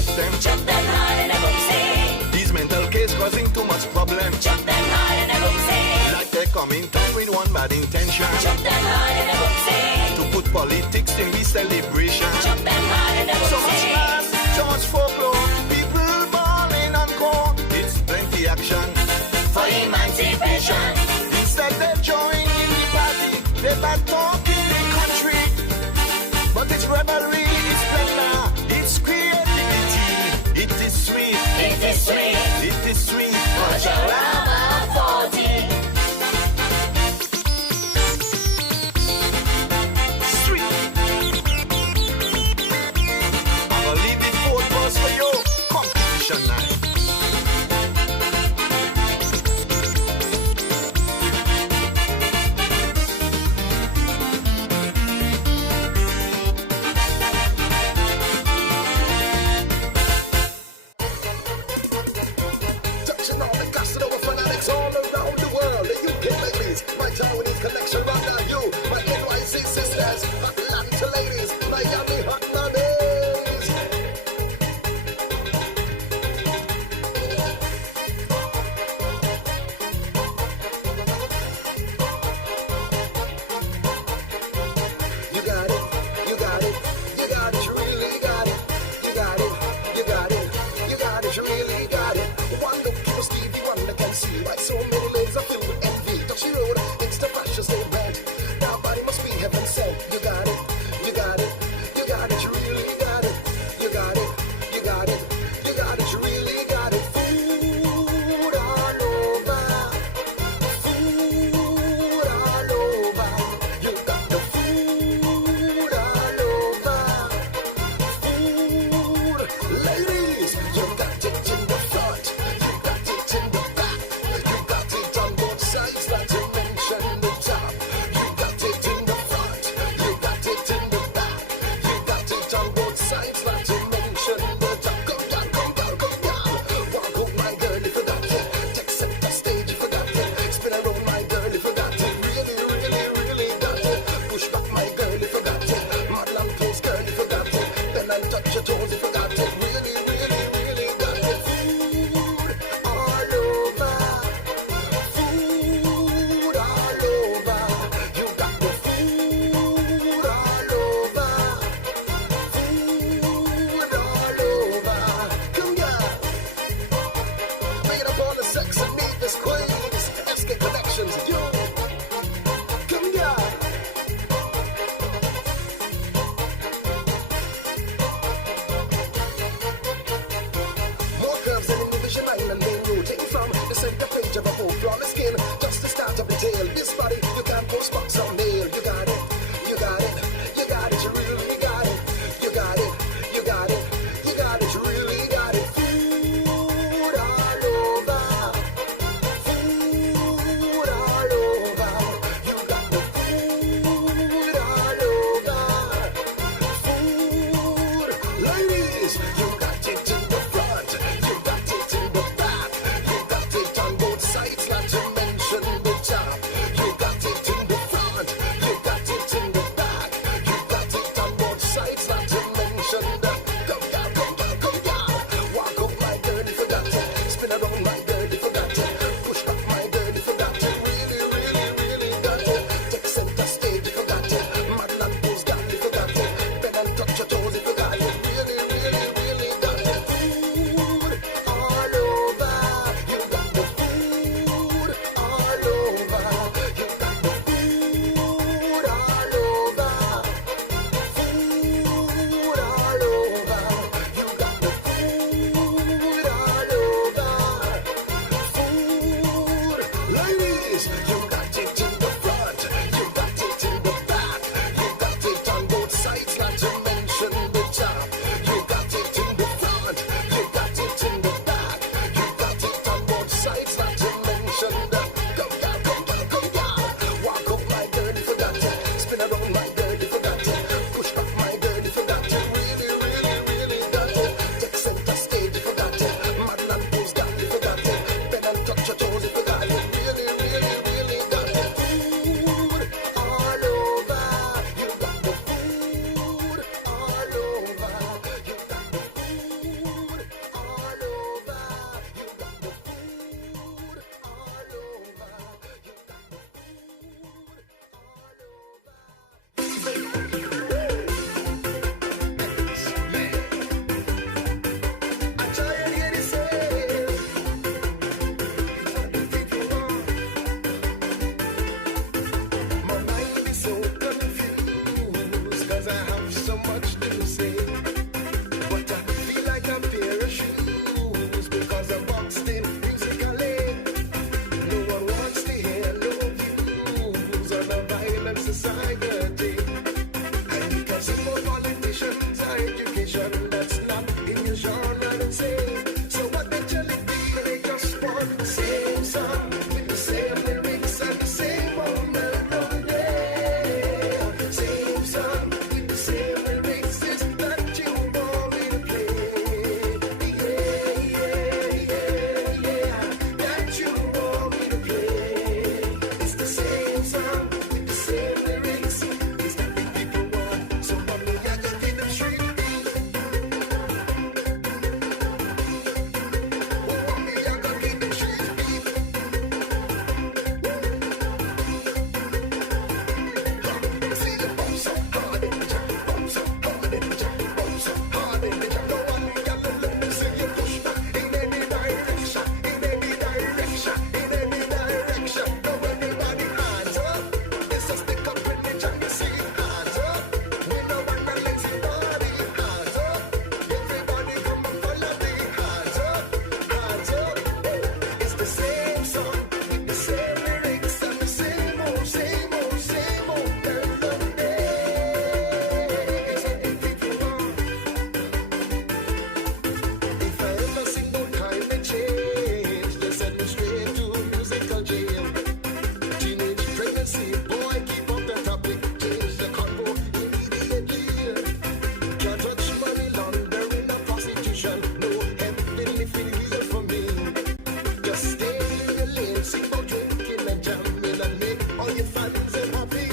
shook them. Jump them hard and a boom sing. These mental case causing too much problem. Jump them hard and a boom sing. Like they come in town with one bad intention. Jump them hard and a boom sing. To put politics in the celebration. Jump them hard and a boom So much sing. mass, so much folklore. People balling and core. It's plenty action For emancipation. Instead they join in the party. They bad talking in country. But it's revelry, it's splendor, it's creativity. It is sweet, It is sweet. it is sweet. Culturama 40. Sweet. I'm gonna leave the fourth verse for you. Competition night. Touching all the Casanova fanatics all around the world. The UK ladies, my Taiwanese connection right now. You, my NYC sisters, Atlanta ladies, Miami hot mummies. You got it, you got it, you got it, you really got it. You got it, you got it, you got it, you really got it. One look at Stevie Wonder can see why so many ladies are filled with envy. Touchy road, it's the fashion statement. Now body must be heaven sent. You got it, you got it, you got it, you really got it. You got it, you got it, you got it, you really got it. Food all over, food all over. You got the food all over. Food, ladies, you got it in the front, you got it in the back, you got it on both sides, not to mention the top. You got it in the front, you got it in the back, you got it on both sides, not to mention the top. Come down, come down, come down. Walk out, my girl, if you got it. Take center stage if you got it. Spin around, my girl, if you got it. Really, really, really got it. Push back, my girl, if you got it. Model and pose, girl, if you got it. Then I'll touch your toes if you got it. Really, really, really got it. Food all over. Food all over. You got the food all over. Food all over. Come here. Bring it up on the sex and meet this queens. SK Connections, you. Come here. More curves than in Nevisian Island main road. Taken from the center page of a whole flawless skin. Just the start of the tale. This body, you can't post box on nail. You got it, you got it, you got it, you really got it. You got it, you got it, you got it, you really got it. Food all over. Food all over. You got the food all over. Food, ladies, you got it in the front, you got it in the back, you got it on both sides, not to mention the top. You got it in the front, you got it in the back, you got it on both sides, not to mention the. Come down, come down, come down. Walk out, my girl, if you got it. Spin around, my girl, if you got it. Push back, my girl, if you got it. Really, really, really got it. Take center stage if you got it. Model and pose, girl, if you got it. Bend and touch your toes if you got it. Really, really, really got it. Food all over. You got the food all over. You got the food all over. Food all over. You got the food all over. Food, ladies, you got it in the front, you got it in the back, you got it on both sides, not to mention the top. You got it in the front, you got it in the back, you got it on both sides, not to mention the. Come down, come down, come down. Walk out, my girl, if you got it. Spin around, my girl, if you got it. Push back, my girl, if you got it. Really, really, really got it. Take center stage if you got it. Model and pose, girl, if you got it. Bend and touch your toes if you got it. Really, really, really got your fans are happy.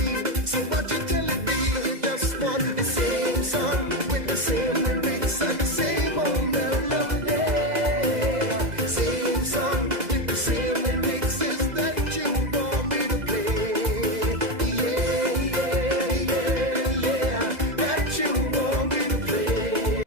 So what you telling me? You just want the same song with the same lyrics and the same old melody. Same song with the same lyrics is that you want me to play. Yeah, that you want me to play.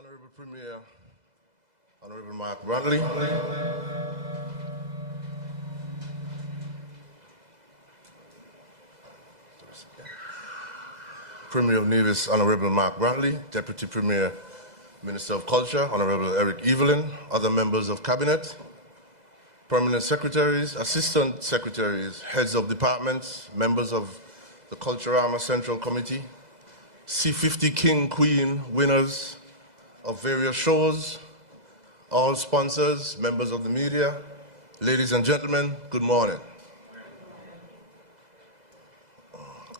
Honorable Premier, Honorable Mark Bradley, Premier of Nevis, Honorable Mark Bradley, Deputy Premier, Minister of Culture, Honorable Eric Evelyn, other members of Cabinet, Permanent Secretaries, Assistant Secretaries, Heads of Departments, members of the Culturama Central Committee, C50 King, Queen, winners of various shows, all sponsors, members of the media, ladies and gentlemen, good morning.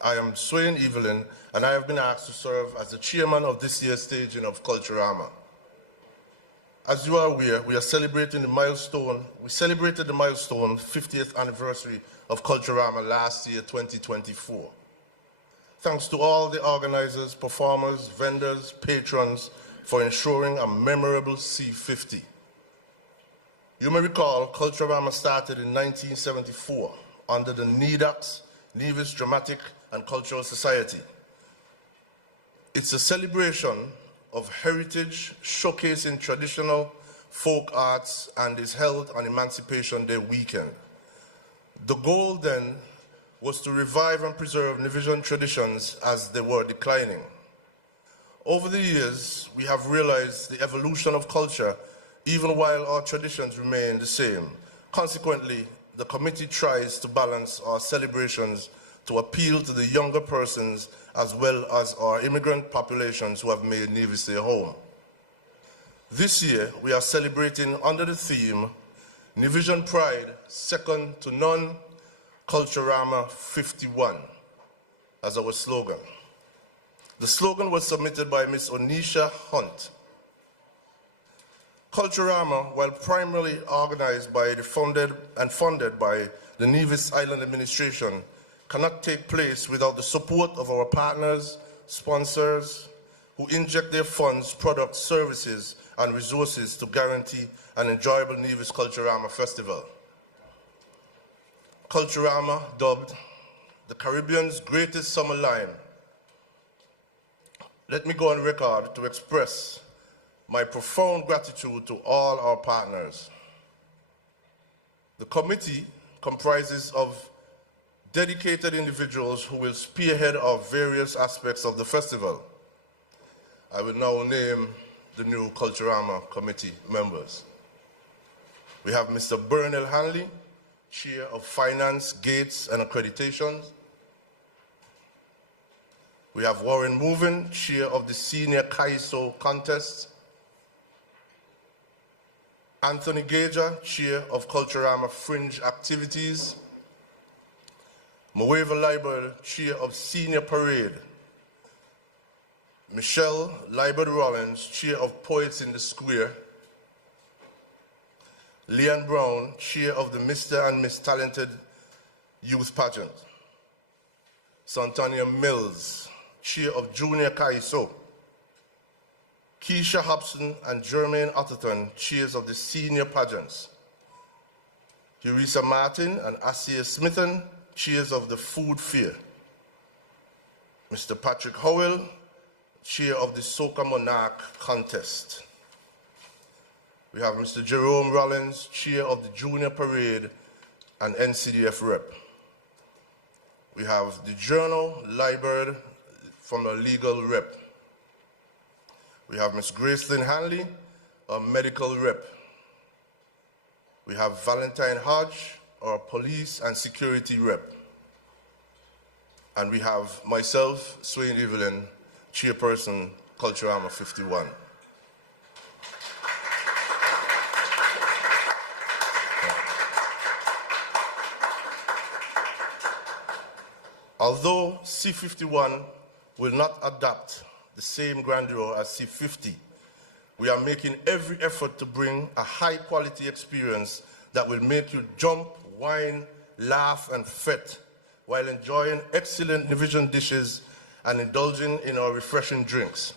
I am Swain Evelyn, and I have been asked to serve as the chairman of this year's staging of Culturama. As you are aware, we celebrated the milestone 50th anniversary of Culturama last year, 2024. Thanks to all the organizers, performers, vendors, patrons for ensuring a memorable C50. You may recall Culturama started in 1974 under the NEDACS, Nevis Dramatic and Cultural Society. It's a celebration of heritage, showcasing traditional folk arts, and is held on Emancipation Day weekend. The goal then was to revive and preserve Nevisian traditions as they were declining. Over the years, we have realized the evolution of culture even while our traditions remain the same. Consequently, the committee tries to balance our celebrations to appeal to the younger persons as well as our immigrant populations who have made Nevis their home. This year, we are celebrating under the theme, Nevisian Pride, Second to None, Culturama 51, as our slogan. The slogan was submitted by Ms. Onisha Hunt. Culturama, while primarily organized by funded by the Nevis Island Administration, cannot take place without the support of our partners, sponsors, who inject their funds, products, services, and resources to guarantee an enjoyable Nevis Culturama Festival. Culturama, dubbed the Caribbean's greatest summer line. Let me go on record to express my profound gratitude to all our partners. The committee comprises of dedicated individuals who will spearhead our various aspects of the festival. I will now name the new Culturama committee members. We have Mr. Bernal Hanley, Chair of Finance, Gates and Accreditations. We have Warren Movin, Chair of the Senior Kaiso Contest. Anthony Gager, Chair of Culturama Fringe Activities. Mueva Liber, Chair of Senior Parade. Michelle Liber Rollins, Chair of Poets in the Square. Leanne Brown, Chair of the Mr. and Miss Talented Youth Pageant. Santonia Mills, Chair of Junior Kaiso. Keisha Hobson and Jermaine Otterton, Chairs of the Senior Pageants. Eureka Martin and Asia Smithen, Chairs of the Food Fair. Mr. Patrick Howell, Chair of the Soca Monarch Contest. We have Mr. Jerome Rollins, Chair of the Junior Parade and NCDF Rep. We have the Journal Liber from a legal rep. We have Ms. Gracelyn Hanley, a medical rep. We have Valentine Hodge, our police and security rep. And we have myself, Swain Evelyn, Chairperson, Culturama 51. Although C51 will not adopt the same grandeur as C50, we are making every effort to bring a high-quality experience that will make you jump, whine, laugh, and fete while enjoying excellent Nevisian dishes and indulging in our refreshing drinks.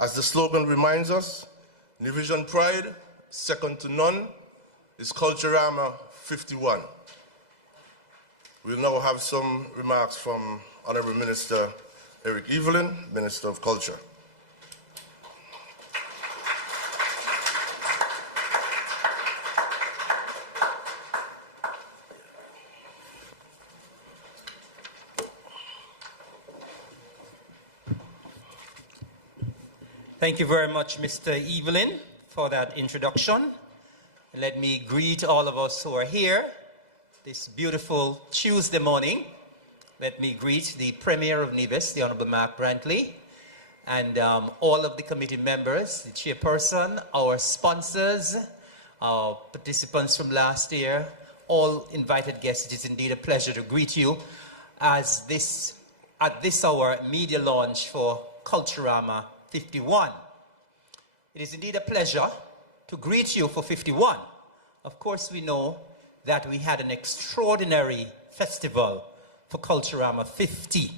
As the slogan reminds us, Nevisian pride, second to none, is Culturama 51. We'll now have some remarks from Honorable Minister Eric Evelyn, Minister of Culture. Thank you very much, Mr. Evelyn, for that introduction. Let me greet all of us who are here this beautiful Tuesday morning. Let me greet the Premier of Nevis, the Honorable Mark Brantley, and all of the committee members, the chairperson, our sponsors, our participants from last year, all invited guests. It is indeed a pleasure to greet you at this our media launch for Culturama 51. It is indeed a pleasure to greet you for 51. Of course, we know that we had an extraordinary festival for Culturama 50.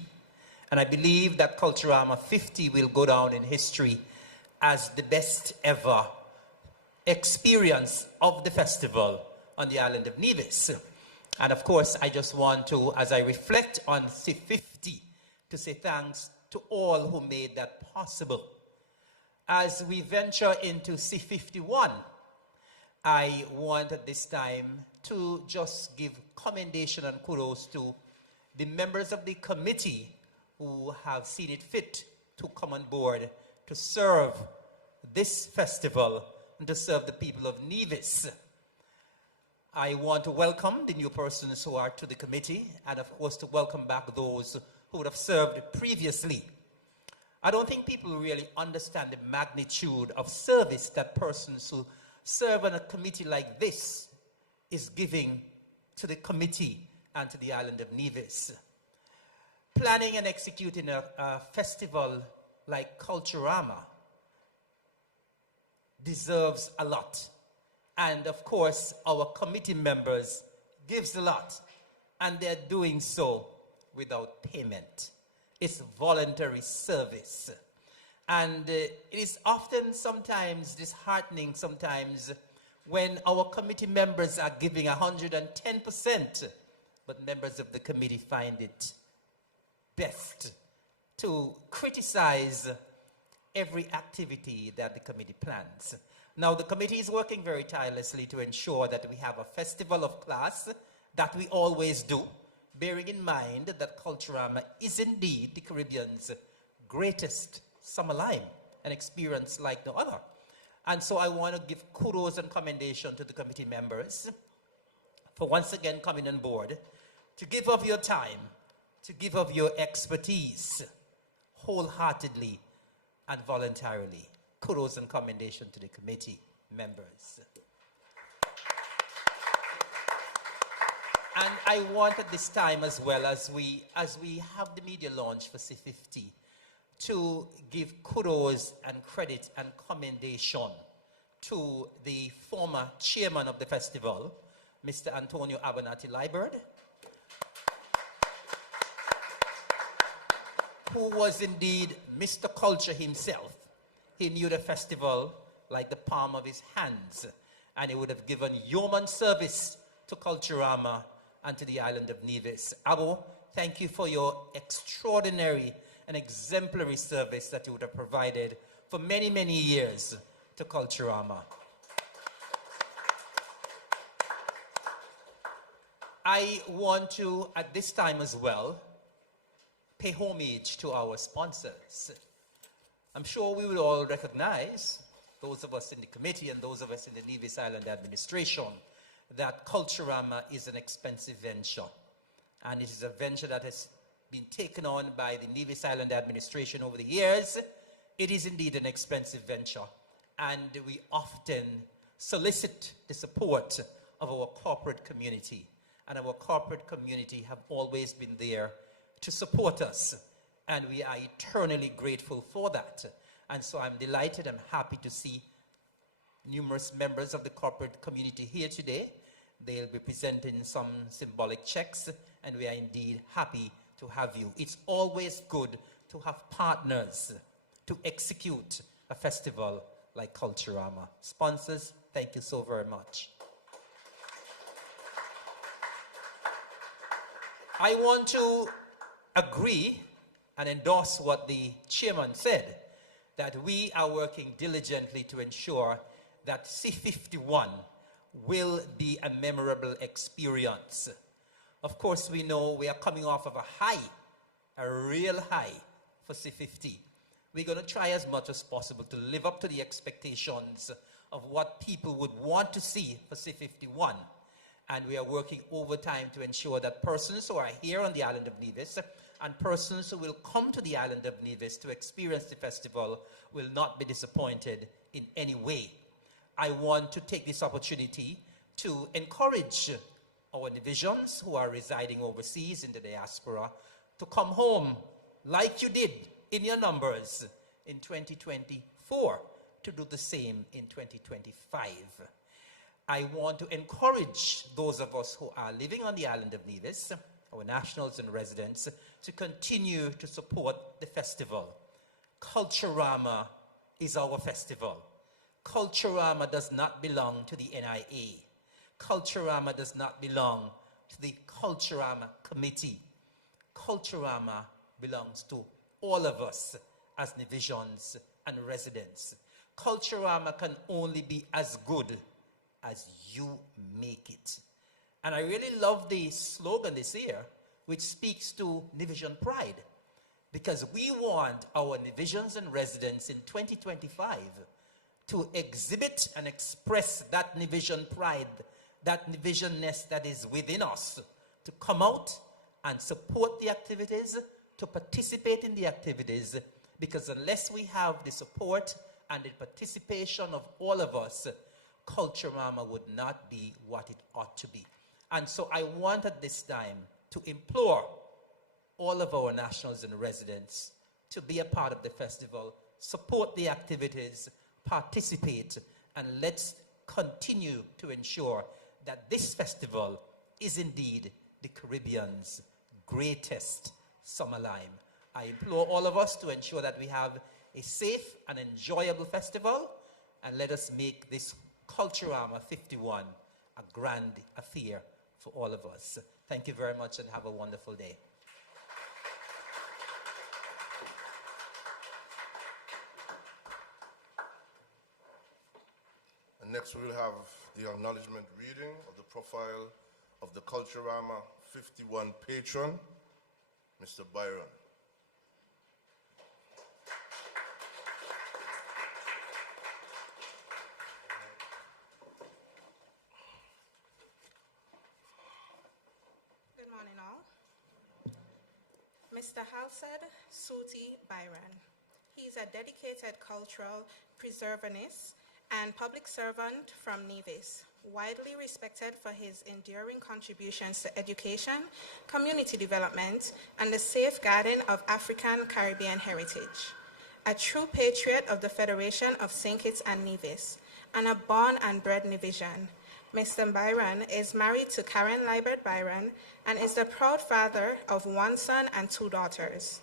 And I believe that Culturama 50 will go down in history as the best ever experience of the festival on the island of Nevis. And of course, I just want to, as I reflect on C50, to say thanks to all who made that possible. As we venture into C51, I want at this time to just give commendation and kudos to the members of the committee who have seen it fit to come on board to serve this festival and to serve the people of Nevis. I want to welcome the new persons who are to the committee and of course to welcome back those who would have served previously. I don't think people really understand the magnitude of service that persons who serve on a committee like this is giving to the committee and to the island of Nevis. Planning and executing a festival like Culturama deserves a lot. And of course, our committee members gives a lot. And they're doing so without payment. It's voluntary service. And it is often sometimes disheartening sometimes when our committee members are giving 110%, but members of the committee find it best to criticize every activity that the committee plans. Now, the committee is working very tirelessly to ensure that we have a festival of class that we always do, bearing in mind that Culturama is indeed the Caribbean's greatest summer lime, an experience like no other. And so I want to give kudos and commendation to the committee members for once again coming on board to give of your time, to give of your expertise wholeheartedly and voluntarily. Kudos and commendation to the committee members. And I want at this time as well, as we have the media launch for C50, to give kudos and credit and commendation to the former chairman of the festival, Mr. Antonio Abernathy Liburd, who was indeed Mr. Culture himself. He knew the festival like the palm of his hands, and he would have given yeoman service to Culturama and to the island of Nevis. Abo, thank you for your extraordinary and exemplary service that you would have provided for many, many years to Culturama. I want to, at this time as well, pay homage to our sponsors. I'm sure we will all recognize, those of us in the committee and those of us in the Nevis Island administration, that Culturama is an expensive venture. And it is a venture that has been taken on by the Nevis Island administration over the years. It is indeed an expensive venture. And we often solicit the support of our corporate community. And our corporate community have always been there to support us. And we are eternally grateful for that. And so I'm delighted, I'm happy to see numerous members of the corporate community here today. They'll be presenting some symbolic checks, and we are indeed happy to have you. It's always good to have partners to execute a festival like Culturama. Sponsors, thank you so very much. I want to agree and endorse what the chairman said, that we are working diligently to ensure that C51 will be a memorable experience. Of course, we know we are coming off of a high, a real high for C50. We're going to try as much as possible to live up to the expectations of what people would want to see for C51. And we are working overtime to ensure that persons who are here on the island of Nevis and persons who will come to the island of Nevis to experience the festival will not be disappointed in any way. I want to take this opportunity to encourage our Nevisians who are residing overseas in the diaspora to come home like you did in your numbers in 2024, to do the same in 2025. I want to encourage those of us who are living on the island of Nevis, our nationals and residents, to continue to support the festival. Culturama is our festival. Culturama does not belong to the NIA. Culturama does not belong to the Culturama committee. Culturama belongs to all of us as Nevisians and residents. Culturama can only be as good as you make it. And I really love the slogan this year, which speaks to Nevisian pride, because we want our Nevisians and residents in 2025 to exhibit and express that Nevisian pride, that Nevisianness that is within us, to come out and support the activities, to participate in the activities, because unless we have the support and the participation of all of us, Culturama would not be what it ought to be. And so I want at this time to implore all of our nationals and residents to be a part of the festival, support the activities, participate, and let's continue to ensure that this festival is indeed the Caribbean's greatest summer lime. I implore all of us to ensure that we have a safe and enjoyable festival, and let us make this Culturama 51 a grand affair for all of us. Thank you very much and have a wonderful day. Next, we will have the acknowledgement reading of the profile of the Culturama 51 patron, Mr. Byron. Good morning, all. Mr. Halsed Suti Byron. He is a dedicated cultural preservationist and public servant from Nevis, widely respected for his enduring contributions to education, community development, and the safeguarding of African Caribbean heritage. A true patriot of the Federation of St. Kitts and Nevis, and a born and bred Nevisian, Mr. Byron is married to Karen Libert Byron and is the proud father of one son and two daughters.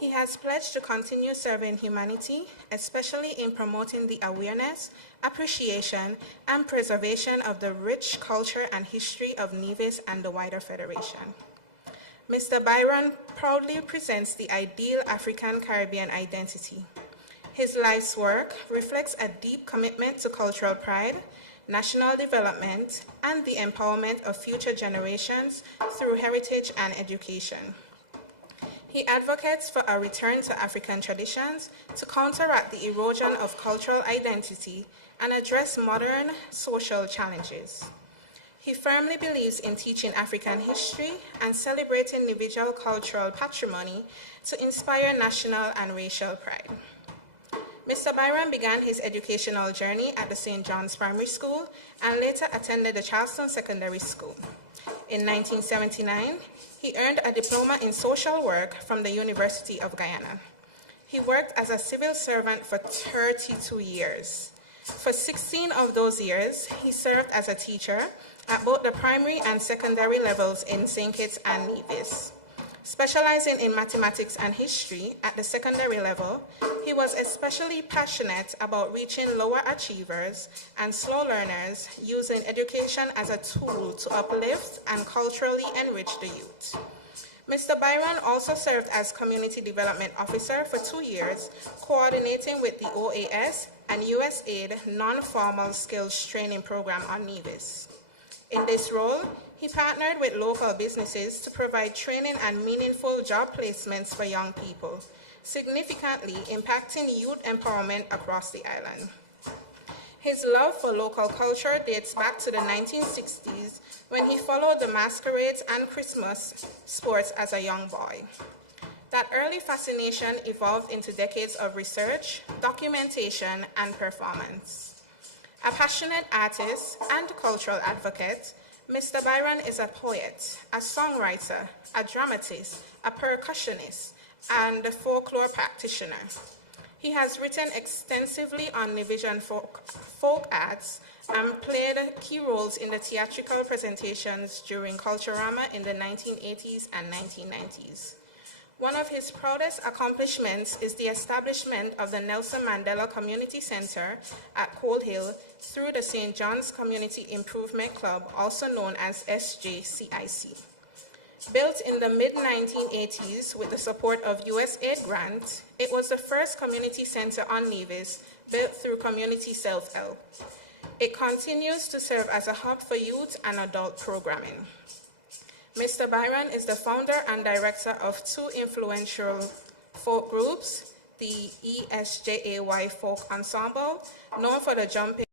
He has pledged to continue serving humanity, especially in promoting the awareness, appreciation, and preservation of the rich culture and history of Nevis and the wider Federation. Mr. Byron proudly presents the ideal African Caribbean identity. His life's work reflects a deep commitment to cultural pride, national development, and the empowerment of future generations through heritage and education. He advocates for a return to African traditions to counteract the erosion of cultural identity and address modern social challenges. He firmly believes in teaching African history and celebrating individual cultural patrimony to inspire national and racial pride. Mr. Byron began his educational journey at the St. John's Primary School and later attended the Charleston Secondary School. In 1979, he earned a diploma in social work from the University of Guyana. He worked as a civil servant for 32 years. For 16 of those years, he served as a teacher at both the primary and secondary levels in St. Kitts and Nevis. Specializing in mathematics and history at the secondary level, he was especially passionate about reaching lower achievers and slow learners using education as a tool to uplift and culturally enrich the youth. Mr. Byron also served as Community Development Officer for 2 years, coordinating with the OAS and USAID Non-Formal Skills Training Program on Nevis. In this role, he partnered with local businesses to provide training and meaningful job placements for young people, significantly impacting youth empowerment across the island. His love for local culture dates back to the 1960s when he followed the masquerades and Christmas sports as a young boy. That early fascination evolved into decades of research, documentation, and performance. A passionate artist and cultural advocate, Mr. Byron is a poet, a songwriter, a dramatist, a percussionist, and a folklore practitioner. He has written extensively on Nevisian folk arts and played key roles in the theatrical presentations during Culturama in the 1980s and 1990s. One of his proudest accomplishments is the establishment of the Nelson Mandela Community Center at Cold Hill through the St. John's Community Improvement Club, also known as SJCIC. Built in the mid-1980s with the support of USAID grants, it was the first community center on Nevis built through community self-help. It continues to serve as a hub for youth and adult programming. Mr. Byron is the founder and director of two influential folk groups, the ESJAY Folk Ensemble, known for the jumping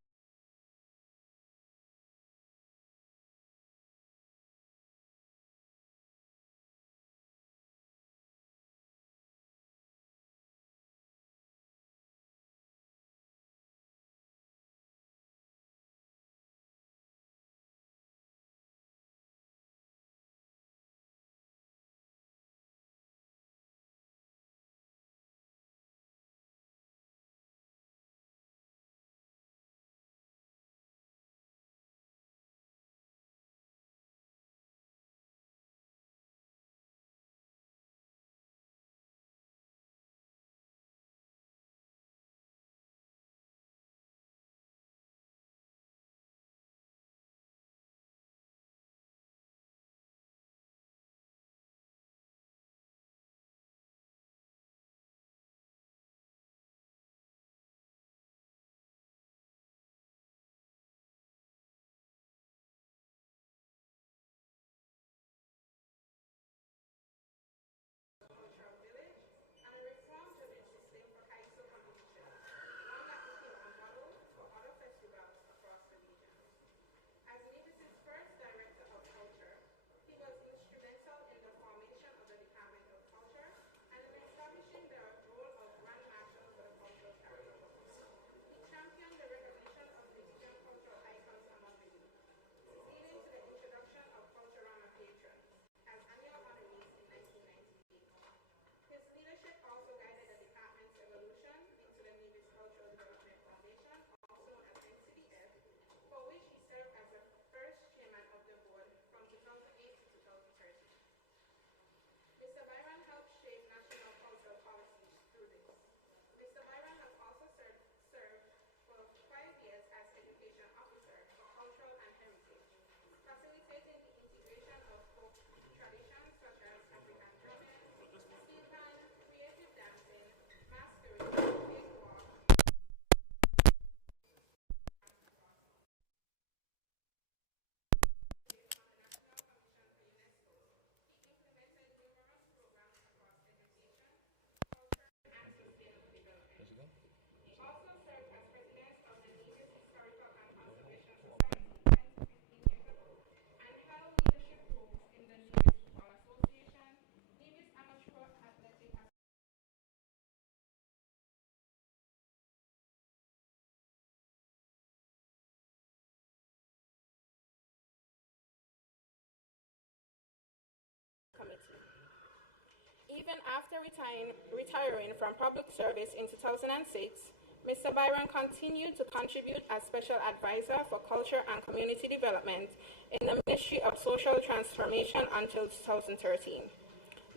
Even after retiring from public service in 2006, Mr. Byron continued to contribute as Special Advisor for Culture and Community Development in the Ministry of Social Transformation until 2013.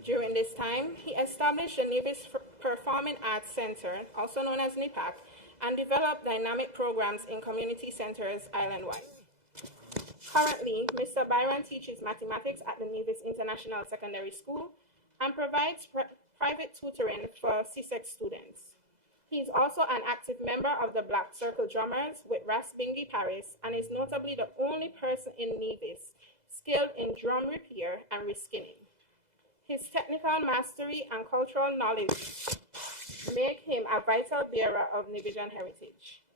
During this time, he established the Nevis Performing Arts Center, also known as NIPAC, and developed dynamic programs in community centers island-wide. Currently, Mr. Byron teaches mathematics at the Nevis International Secondary School and provides private tutoring for CSEC students. He is also an active member of the Black Circle Drummers with Ras Bingi Paris and is notably the only person in Nevis skilled in drum repair and reskinning. His technical mastery and cultural knowledge make him a vital bearer of Nevisian heritage.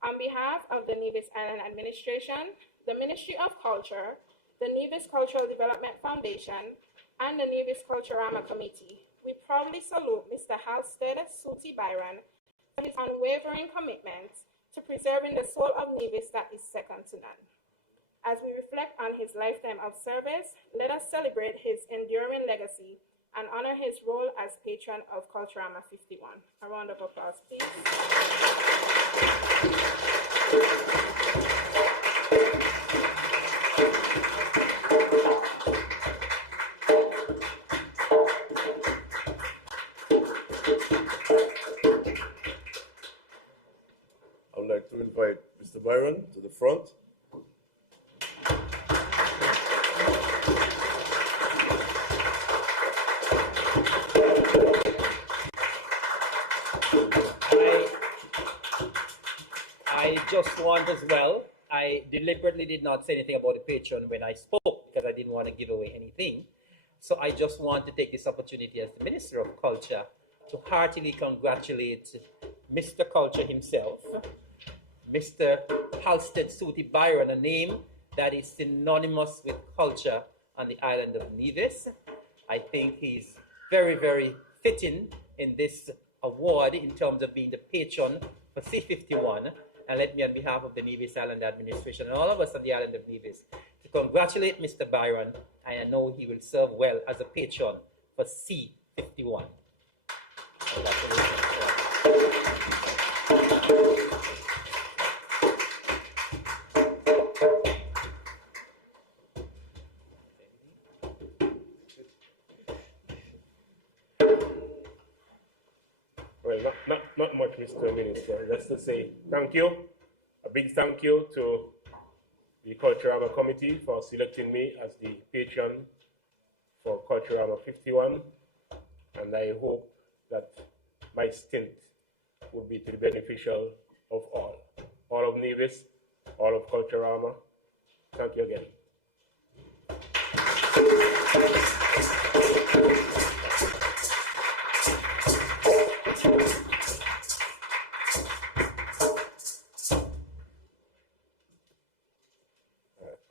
On behalf of the Nevis Island Administration, the Ministry of Culture, the Nevis Cultural Development Foundation, and the Nevis Culturama Committee, we proudly salute Mr. Halstead Suti Byron for his unwavering commitment to preserving the soul of Nevis that is second to none. As we reflect on his lifetime of service, let us celebrate his enduring legacy and honor his role as patron of Culturama 51. A round of applause, please. I would like to invite Mr. Byron to the front. I just want as well, I deliberately did not say anything about the patron when I spoke because I didn't want to give away anything. So I just want to take this opportunity as the Minister of Culture to heartily congratulate Mr. Culture himself, Mr. Halstead Suti Byron, a name that is synonymous with culture on the island of Nevis. I think he's very, very fitting in this award in terms of being the patron for C51. And let me, on behalf of the Nevis Island Administration and all of us on the island of Nevis, to congratulate Mr. Byron. And I know he will serve well as a patron for C51. Well, not much, Mr. Minister. Just to say thank you. A big thank you to the Culturama Committee for selecting me as the patron for Culturama 51. And I hope that my stint will be to the beneficial of all of Nevis, all of Culturama. Thank you again.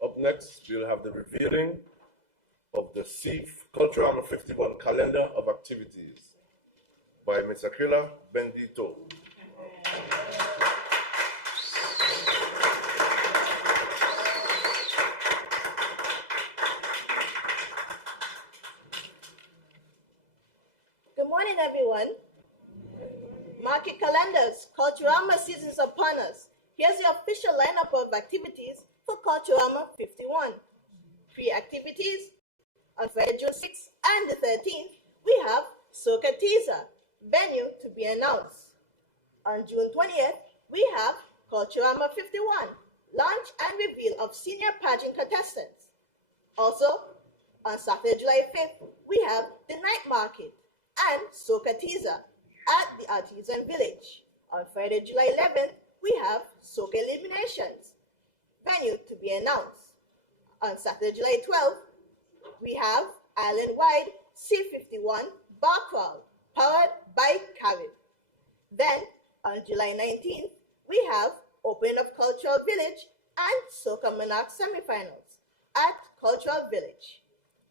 Up next, we'll have the revealing of the Culturama 51 calendar of activities by Ms. Aquila Bendito. Good morning, everyone. Mark your calendars. Culturama season is upon us. Here's the official lineup of activities for Culturama 51. 3 activities. On Friday, June 6th and the 13th, we have Soca Teaser, venue to be announced. On June 20th, we have Culturama 51, launch and reveal of senior pageant contestants. Also, on Saturday, July 5th, we have the night market and Soca Teaser at the Artisan Village. On Friday, July 11th, we have Soca Eliminations, venue to be announced. On Saturday, July 12th, we have island-wide C51 bar crawl, powered by Carib. Then, on July 19th, we have opening of Cultural Village and Soca Monarch semifinals at Cultural Village.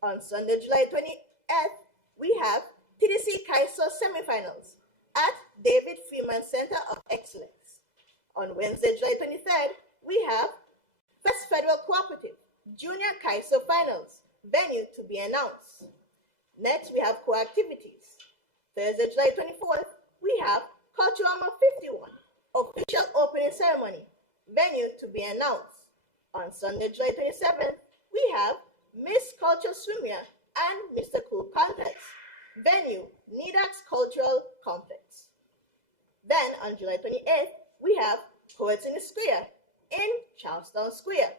On Sunday, July 28th, we have TDC Kaiso semifinals at David Freeman Center of Excellence. On Wednesday, July 23rd, we have First Federal Cooperative Junior Kaiso Finals, venue to be announced. Next, we have core activities. Thursday, July 24th, we have Culturama 51, official opening ceremony, venue to be announced. On Sunday, July 27th, we have Miss Culture Swimwear and Mr. Cool contest, venue NIDAX Cultural Complex. Then on July 28th, we have Poets in the Square in Charlestown Square.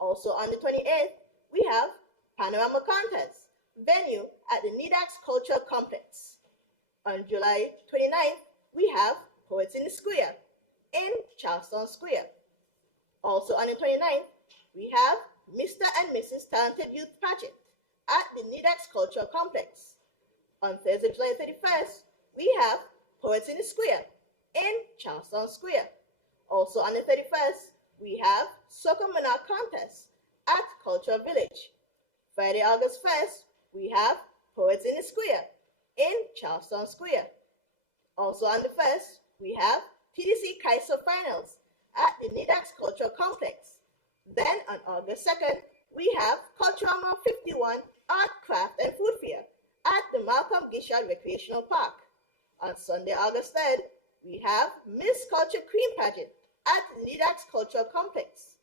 Also on the 28th, we have Panorama Contest, venue at the NIDAX Cultural Complex. On July 29th, we have Poets in the Square in Charlestown Square. Also on the 29th, we have Mr. and Mrs. Talented Youth Pageant at the NIDAX Cultural Complex. On Thursday, July 31st, we have Poets in the Square in Charlestown Square. Also on the 31st, we have Soccer Monarch Contest at Cultural Village. Friday, August 1st, we have Poets in the Square in Charlestown Square. Also on the 1st, we have TDC Kaiser Finals at the NIDAX Cultural Complex. Then on August 2nd, we have Culturama 51 Art, Craft and Food Fair at the Malcolm Gishard Recreational Park. On Sunday, August 3rd, we have Miss Culture Cream Pageant at the NIDAX Cultural Complex.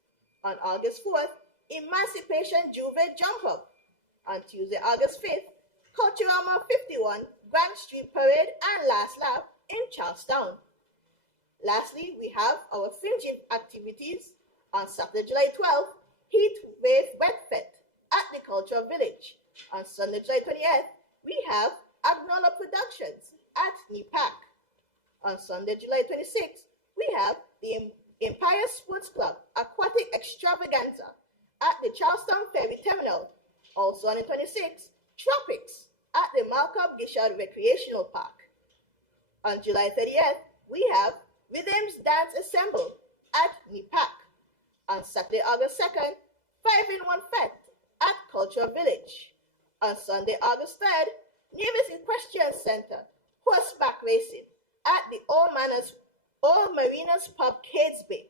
On August 4th, Emancipation Juve Jump Up. On Tuesday, August 5th, Culturama 51 Grand Street Parade and Last Lap in Charlestown. Lastly, we have our fringe activities. On Saturday, July 12th, Heat Wave Wet Fete at the Cultural Village. On Sunday, July 28th, we have Agnola Productions at NIPAC. On Sunday, July 26th, we have the Empire Sports Club Aquatic Extravaganza at the Charlestown Ferry Terminal. Also on the 26th, Tropics at the Malcolm Gishard Recreational Park. On July 30th, we have Rhythms Dance Assemble at NIPAC. On Saturday, August 2nd, 5-in-1 Fete at Cultural Village. On Sunday, August 3rd, Nevisian Equestrian Center, horseback racing at the Old Marinas Pub, Cades Bay.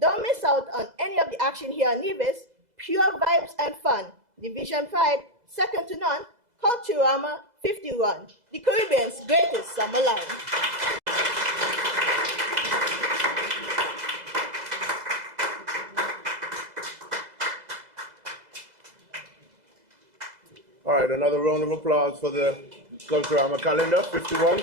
Don't miss out on any of the action here on Nevis. Pure vibes and fun. Division pride, second to none. Culturama 51, the Caribbean's greatest summer line. All right, another round of applause for the Culturama calendar 51.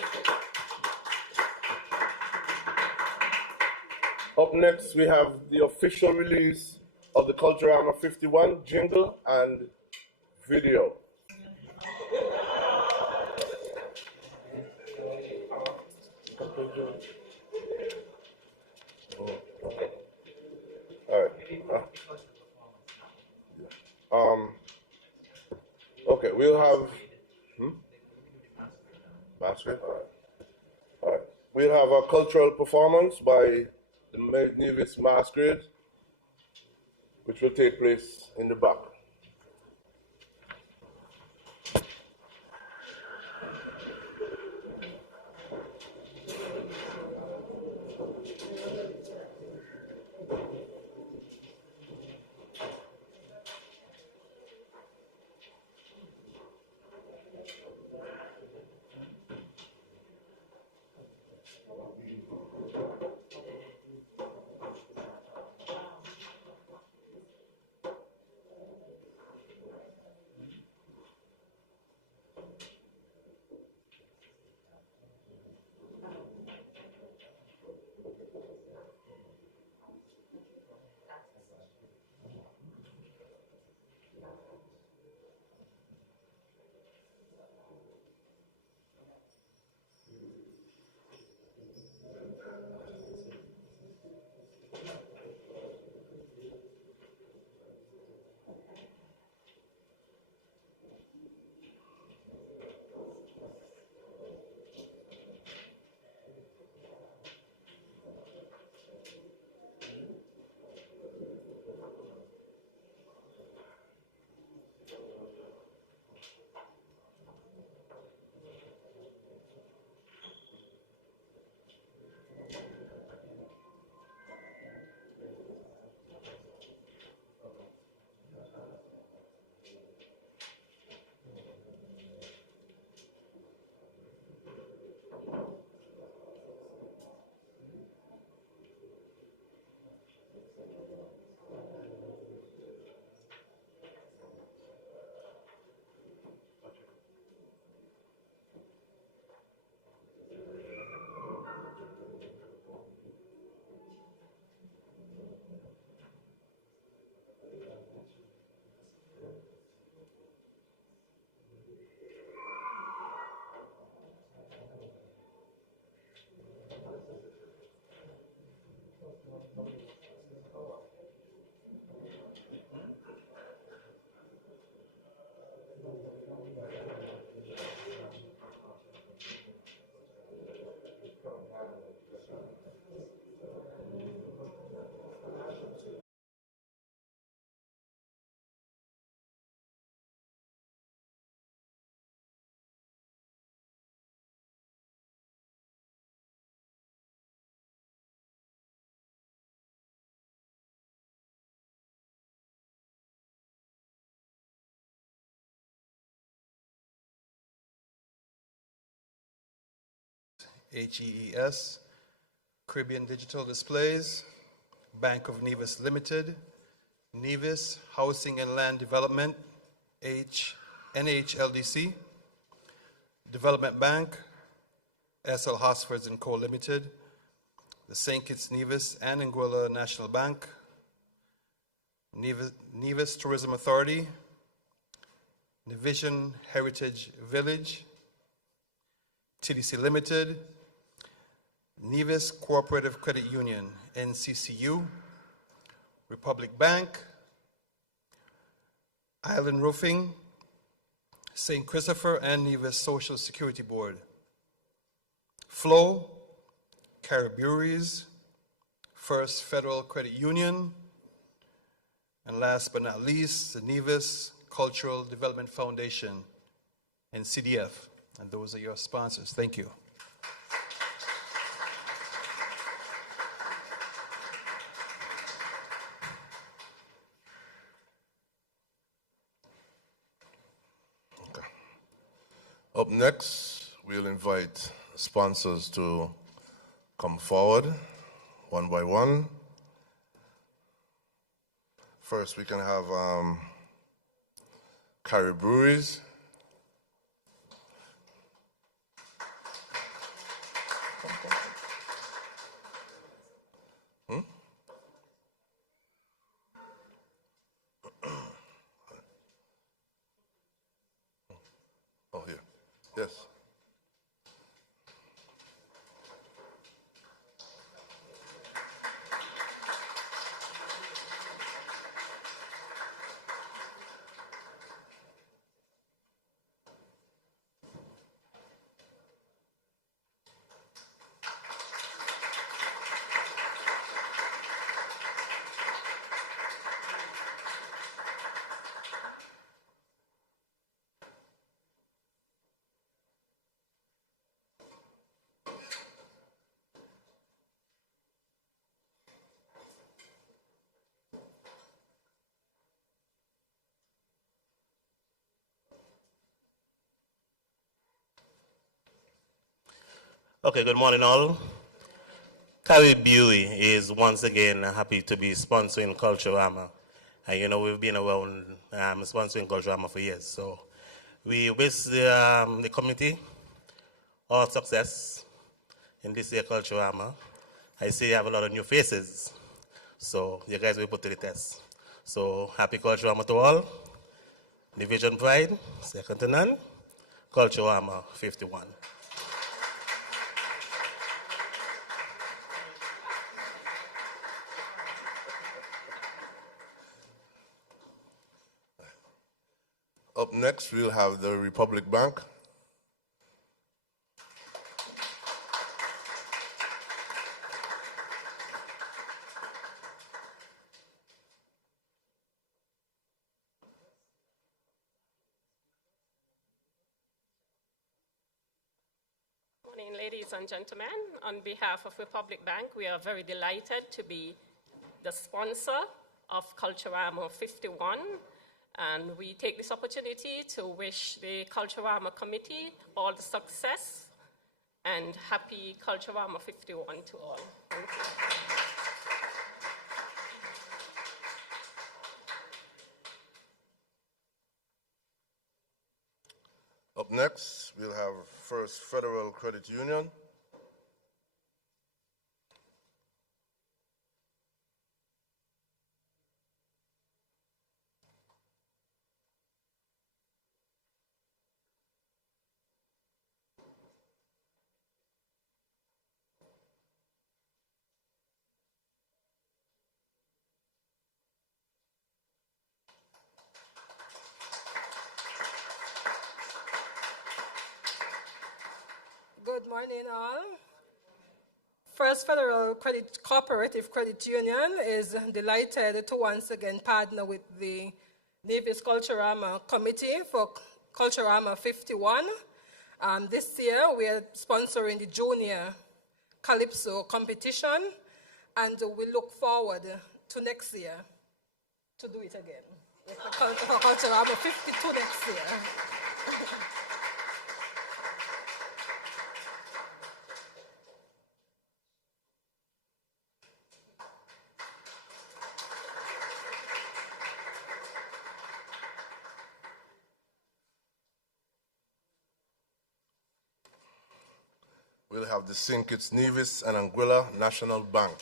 Up next, we have the official release of the Culturama 51 jingle and video. All right. Okay, we'll have masquerade. All right. We'll have a cultural performance by the Nevis Masquerade, which will take place in the back. HEES, Caribbean Digital Displays, Bank of Nevis Limited, Nevis Housing and Land Development, NHLDC, Development Bank, SL Hosfords and Co. Limited, the St. Kitts Nevis and Anguilla National Bank, Nevis Tourism Authority, Nevisian Heritage Village, TDC Limited, Nevis Cooperative Credit Union, NCCU, Republic Bank, Island Roofing, St. Christopher and Nevis Social Security Board, Flow, Caribberies, First Federal Credit Union, and last but not least, the Nevis Cultural Development Foundation and CDF. And those are your sponsors. Thank you. Okay. Up next, we'll invite sponsors to come forward one by one. First, we can have Caribberies. Oh, here. Yes. Okay, good morning all. Caribbean is once again happy to be sponsoring Culturama. And you know, we've been around sponsoring Culturama for years. So we wish the committee all success in this year Culturama. I see you have a lot of new faces. So you guys will put to the test. So happy Culturama to all. Division Pride, second to none. Culturama 51. Up next, we'll have the Republic Bank. Morning, ladies and gentlemen. On behalf of Republic Bank, we are very delighted to be the sponsor of Culturama 51. And we take this opportunity to wish the Culturama Committee all the success and happy Culturama 51 to all. Thank you. Up next, we'll have First Federal Credit Union. morning, all. First Federal Cooperative Credit Union is delighted to once again partner with the Nevis Culturama Committee for Culturama 51. This year, we are sponsoring the Junior Calypso competition, and we look forward to next year to do it again. For Culturama 52 next year. We'll have the St. Kitts Nevis and Anguilla National Bank.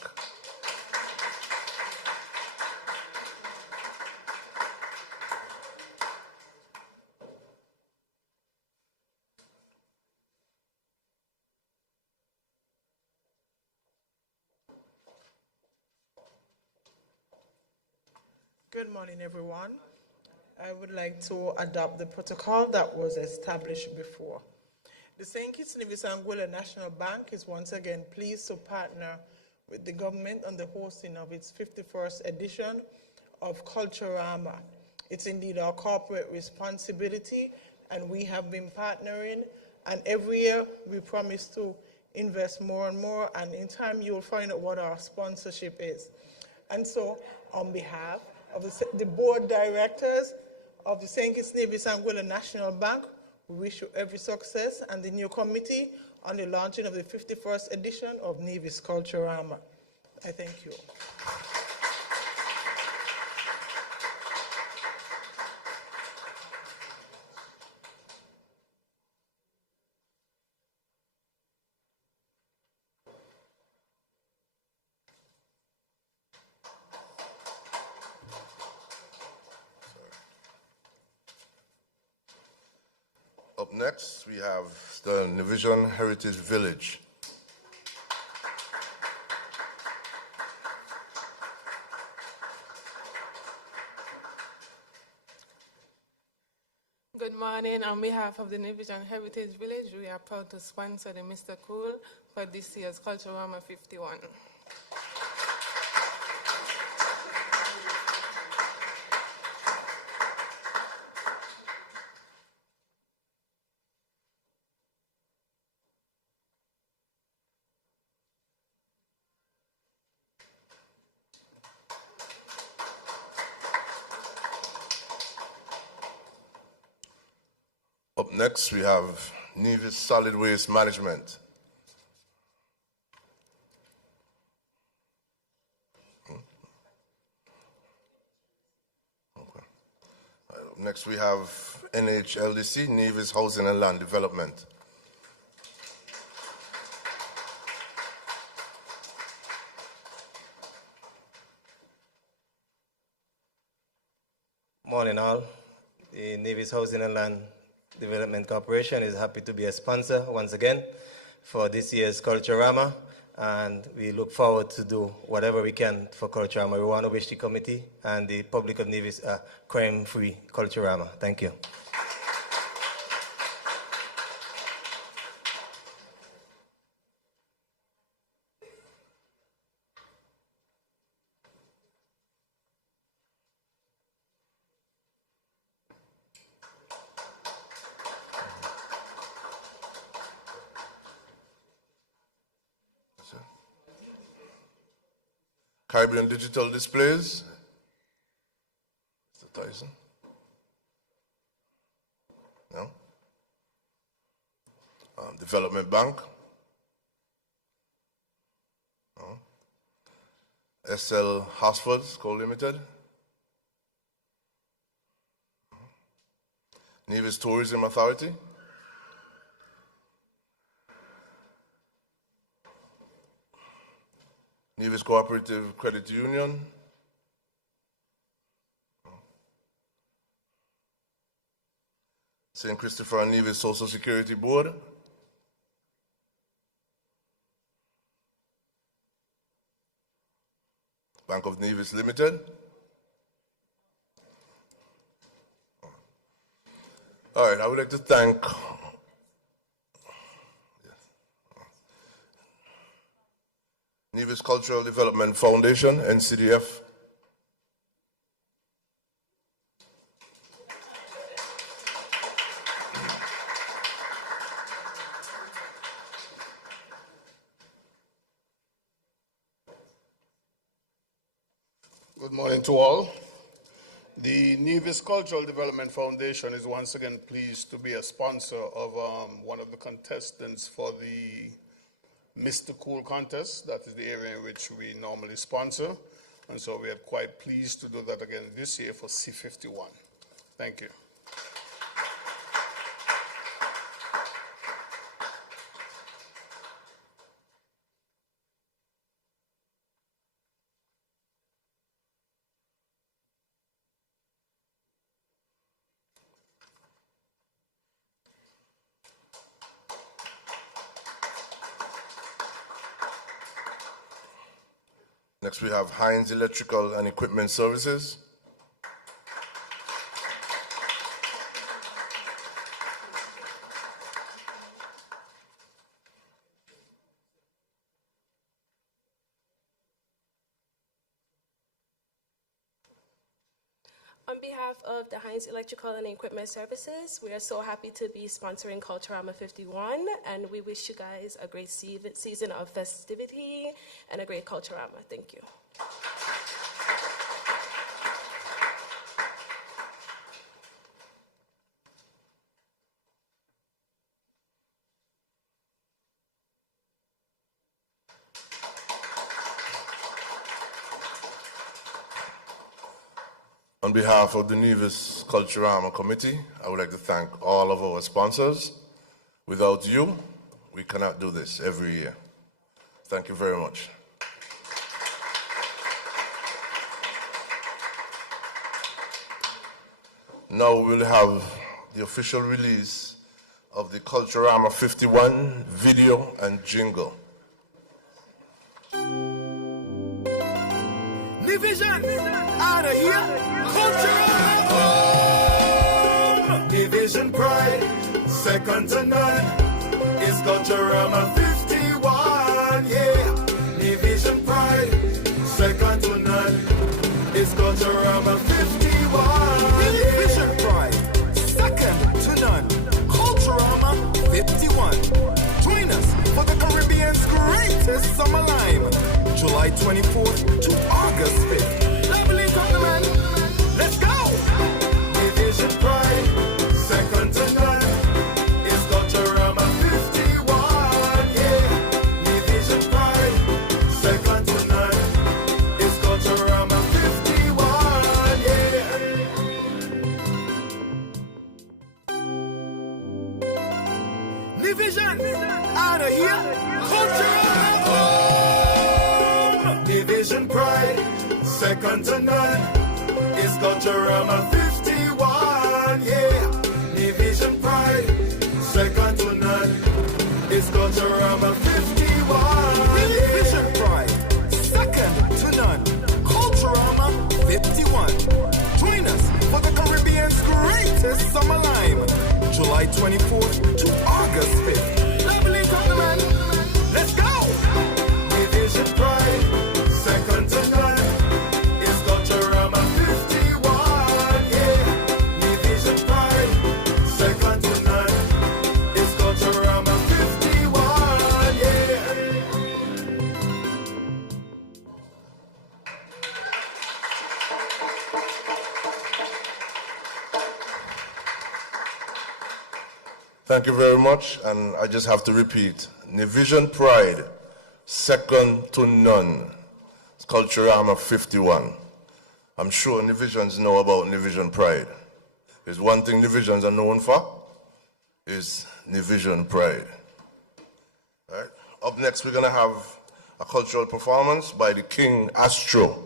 Good morning, everyone. I would like to adopt the protocol that was established before. The St. Kitts Nevis and Anguilla National Bank is once again pleased to partner with the government on the hosting of its 51st edition of Culturama. It's indeed our corporate responsibility, and we have been partnering, and every year we promise to invest more and more, and in time you'll find out what our sponsorship is. And so, on behalf of the board directors of the St. Kitts Nevis and Anguilla National Bank, we wish you every success and the new committee on the launching of the 51st edition of Nevis Culturama. I thank you. Up next, we have the Nevisian Heritage Village. Good morning. On behalf of the Nevisian Heritage Village, we are proud to sponsor the Mr. Cool for this year's Culturama 51. Up next, we have Nevis Solid Waste Management. Okay. Up next, we have NHLDC, Nevis Housing and Land Development. Morning all. The Nevis Housing and Land Development Corporation is happy to be a sponsor once again for this year's Culturama, and we look forward to do whatever we can for Culturama. We want to wish the committee and the public of Nevis a crime-free Culturama. Thank you. Caribbean Digital Displays. Mr. Tyson. No? Development Bank. No? SL Hospitals Co. Limited. Nevis Tourism Authority. Nevis Cooperative Credit Union. St. Christopher and Nevis Social Security Board. Bank of Nevis Limited. All right, I would like to thank Nevis Cultural Development Foundation, NCDF. Good morning to all. The Nevis Cultural Development Foundation is once again pleased to be a sponsor of one of the contestants for the Mr. Cool contest. That is the area in which we normally sponsor. And so we are quite pleased to do that again this year for C51. Thank you. Next, we have Heinz Electrical and Equipment Services. On behalf of the Heinz Electrical and Equipment Services, we are so happy to be sponsoring Culturama 51, and we wish you guys a great season of festivity and a great Culturama. Thank you. On behalf of the Nevis Culturama Committee, I would like to thank all of our sponsors. Without you, we cannot do this every year. Thank you very much. Now we'll have the official release of the Culturama 51 video and jingle. Nevisian, out of here. Culturama. Nevisian pride, second to none. It's Culturama 51, yeah. Nevisian pride, second to none. It's Culturama 51. Nevisian pride, second to none. Culturama 51. Join us for the Caribbean's greatest summer lime, July 24th to August 5th. Leveling up the man. Let's go! Division pride, second to none. It's Culturama 51, yeah. Division pride, second to none. It's Culturama 51, yeah. Division, out of here. Culturama. Division pride, second to none. It's Culturama 51, yeah. Division pride, second to none. It's Culturama 51, Division pride, second to none. Culturama 51. Join us for the Caribbean's greatest summer lime, July 24th to August 5th. Leveling up the man. Let's go! Division pride, second to none. It's Culturama 51, yeah. Division pride, second to none. It's Culturama 51, yeah. Thank you very much, and I just have to repeat, Nevisian pride, second to none. It's Culturama 51. I'm sure Nevisians know about Nevisian pride. There's one thing Nevisians are known for, is Nevisian pride. All right. Up next, we're gonna have a cultural performance by the King Astro.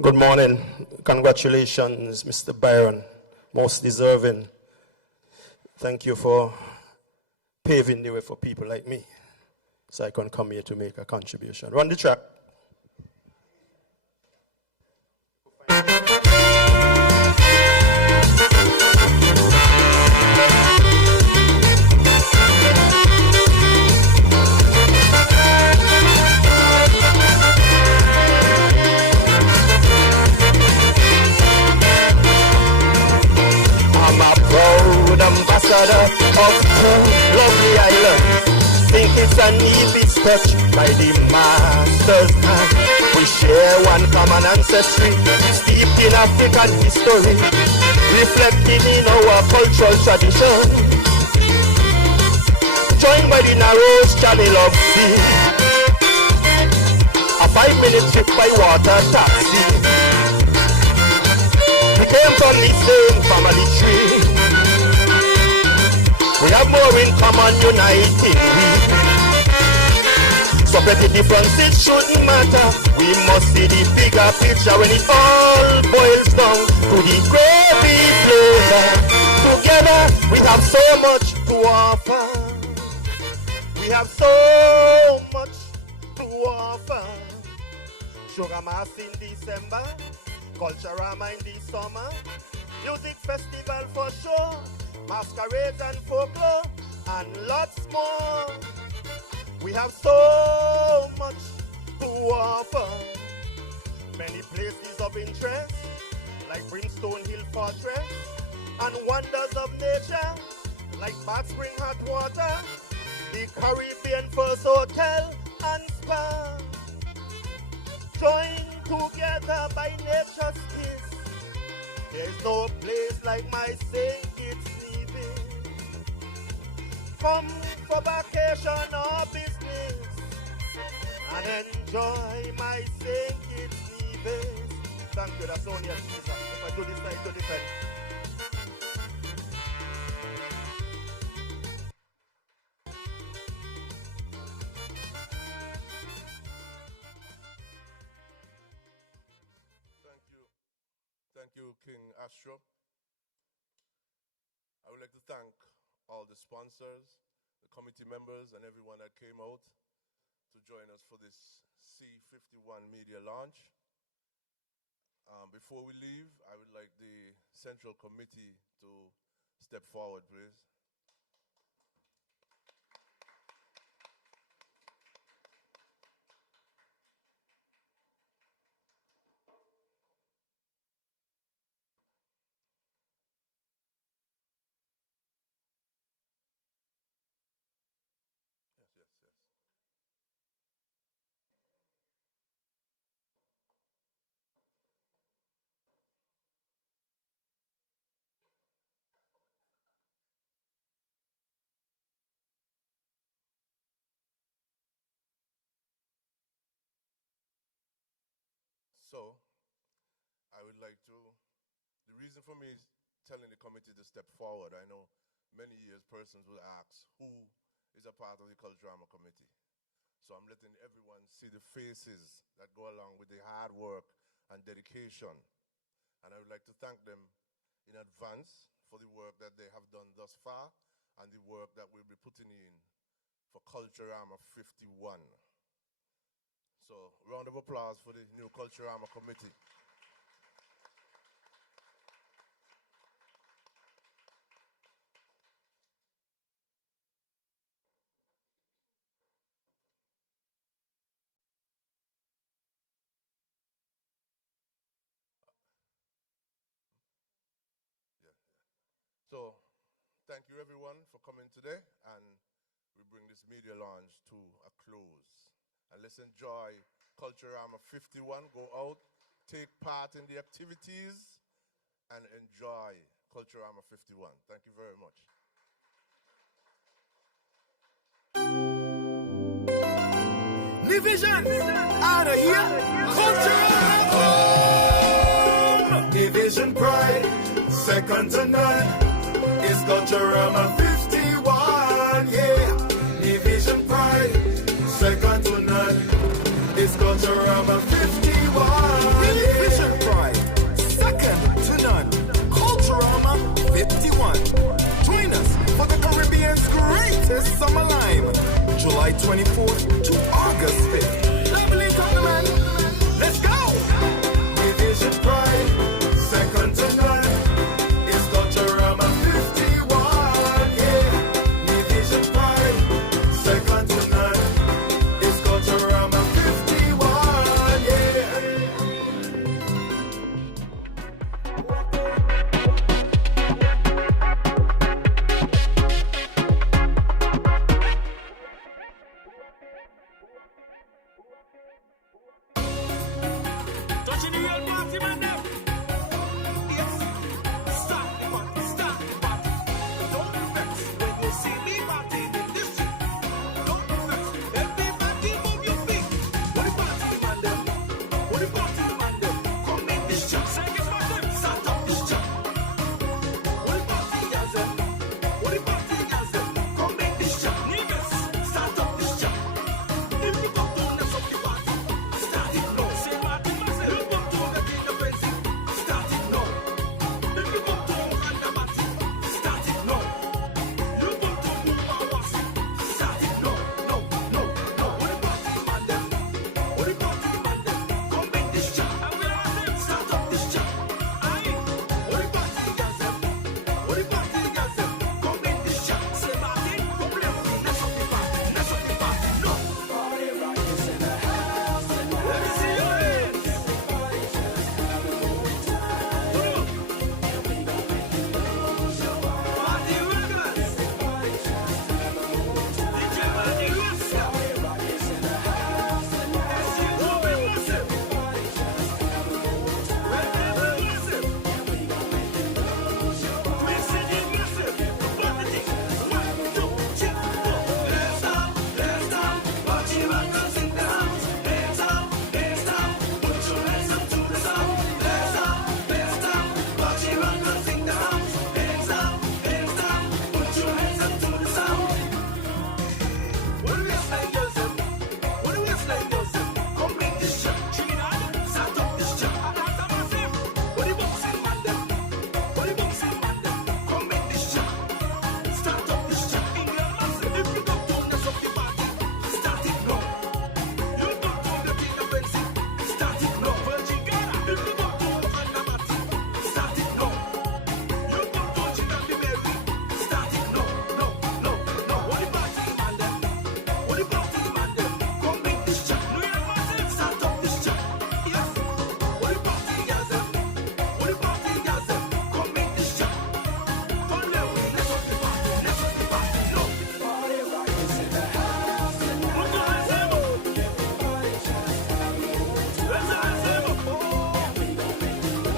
Good morning. Congratulations, Mr. Byron, most deserving. Thank you for paving the way for people like me so I can come here to make a contribution. Run the track. I'm a proud ambassador of two lovely islands. Think it's a Nevis touch by the master's hand. We share one common ancestry, steeped in African history, reflecting in our cultural tradition. Joined by the narrow channel of sea, a 5-minute trip by water taxi. We came from the same family tree. We have more in common, uniting we. So petty differences shouldn't matter. We must see the bigger picture when it all boils down to the gravy flavor. Together we have so much to offer. We have so much to offer. Sugar Mass in December, Culturama in the summer, music festival for sure, masquerades and folklore, and lots more. We have so much to offer. Many places of interest, like Brimstone Hill Fortress, and wonders of nature, like Bat Spring Hot Water, the Caribbean First Hotel and Spa. Joined together by nature's kiss. There's no place like my St. Kitts Nevis. Come for vacation or business and enjoy my St. Kitts Nevis. Thank you, that's only a teaser. If I do this, I do this. Thank you, King Astro. I would like to thank all the sponsors, the committee members, and everyone that came out to join us for this C51 media launch. Before we leave, I would like the Central Committee to step forward, please. So, I would like to, the reason for me is telling the committee to step forward. I know many years persons will ask who is a part of the Culturama committee. So I'm letting everyone see the faces that go along with the hard work and dedication. And I would like to thank them in advance for the work that they have done thus far and the work that we'll be putting in for Culturama 51. So, round of applause for the new Culturama committee. So, thank you everyone for coming today, and we bring this media launch to a close. And let's enjoy Culturama 51. Go out, take part in the activities, and enjoy Culturama 51. Thank you very much. Nevisian, out of here. Culturama. Nevisian pride, second to none. It's Culturama 51, yeah. Nevisian pride, second to none. It's Culturama 51, yeah. Nevisian pride, July 24th to August 5th. Lovely gentlemen, let's go! Division Pride, second to none, is Culturama 51, yeah. Division Pride, second to none, is Culturama 51, yeah. Touching the real party, man, them. Yes. Start the party, start the party. Don't vex when you see me partying in this street. Don't vex. Everybody move your feet. What the party, man, them? What the party, man, them? Come make this jump. Second part, them. Start up this jump. What the party, guys, them? What the party, guys, them? Come make this jump. Niggas, start up this jump. If you go to the party, start it now. Say what you must say. You go to the king of basic. Start it now. If you go to Randamati, start it now. You go to Mumawasi, start it now. No. What the party, man, them? What the party, man, them? Come make this jump. And we are them. Start up this jump. Aye. What the party, guys, them? What the party, guys, them? Come make this jump. Say Martin, come play with me. Let's up the party. Let's up the party. No. Party rock is in the house. Let me see your hands. Party records. DJ Manny Rasta. SC Ruben Massive. Red Devil Massive. Twin City Massive. Party. 1, 2, 3, 4. Let's down. Party records in the house. Hands up. Put your hands up to the sound. Let's down. Party records in the house. Hands up. Put your hands up to the sound. What do we like yourself? What do we like yourself? Come make this jump. Trinidad, start up this jump. Atlanta Massive. What the boxing man them? What the boxing man them? Come make this jump. Start up this jump. England Massive. If you don't turn us up the party, start it now. You don't turn the king of fencing, start it now. Virgin Ghana. If you don't turn Randamati, start it now. You don't turn Chigambi Mary, start it now. No. What the party man them? What the party man them? Come make this jump. New York Massive, start up this jump. Yes. What the party guys them? What the party guys them? Come make this jump. Turn the way, let's up the party. No. Party rock is in the house. Put your hands up. Let's hands up.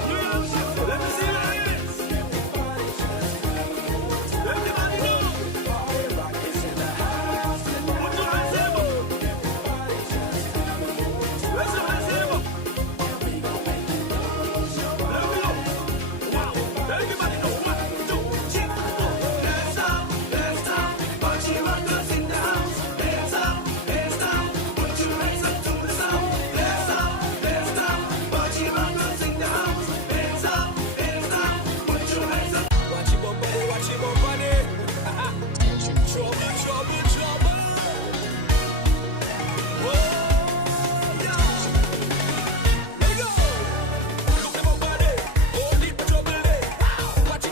New York Massive, let me see your hands. Everybody know. Party rock is in the house. Put your hands up. Let's hands up. There we go. Wow. Everybody know. 1, 2, 3, 4. Let's down. Party rockers in the house. Hands up. Put your hands up to the sound. Let's down. Party rockers in the house. Hands up. Put your hands up. Watch your bumper, watch your bumper. Trouble. Whoa, yeah. Let me go. Look at my body. Hold it, trouble it. Watch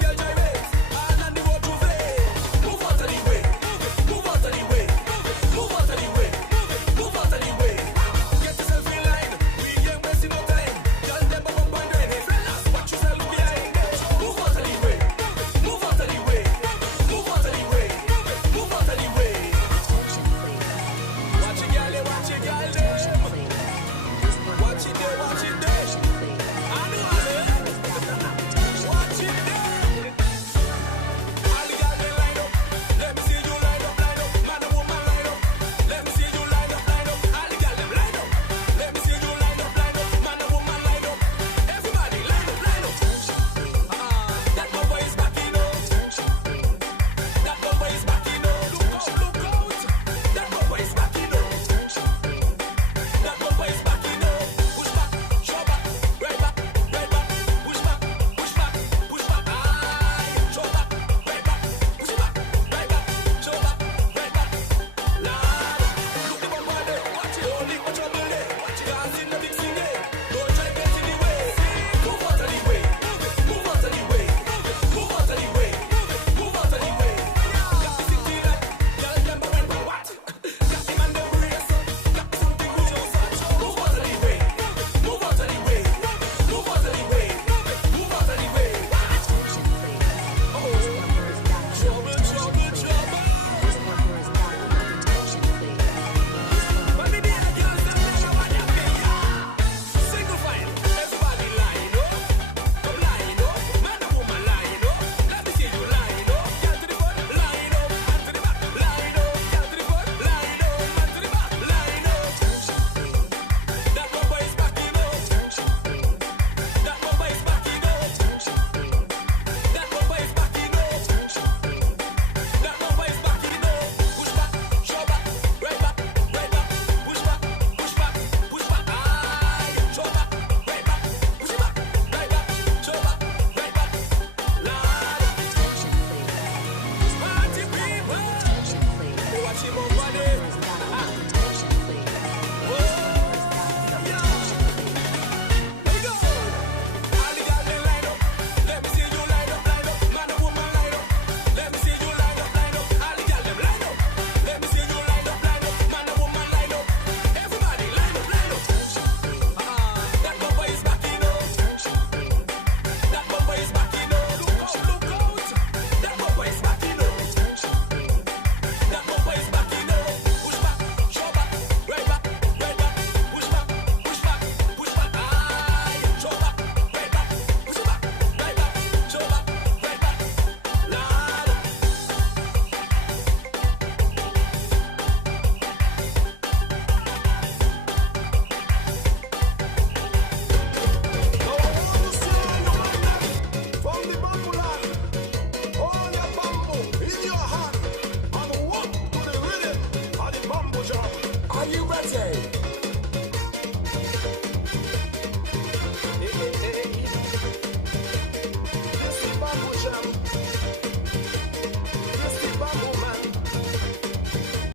promotional.